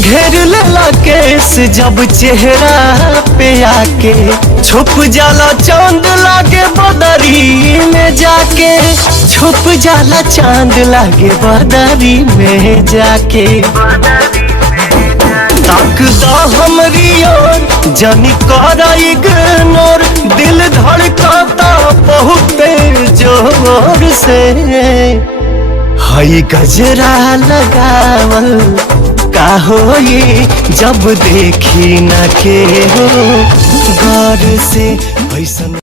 घेर लेला केस जब चेहरा पे आके, छुप जाला चांद लागे बदरी में जाके, छुप जाला चांद लागे बदरी में जाके। ताकदा हमरी ओर जानी करा इग्नोर, दिल धड़काता बहुत जोर से। हई गजरा लगावल का होई जब देखी न के हो गौर से।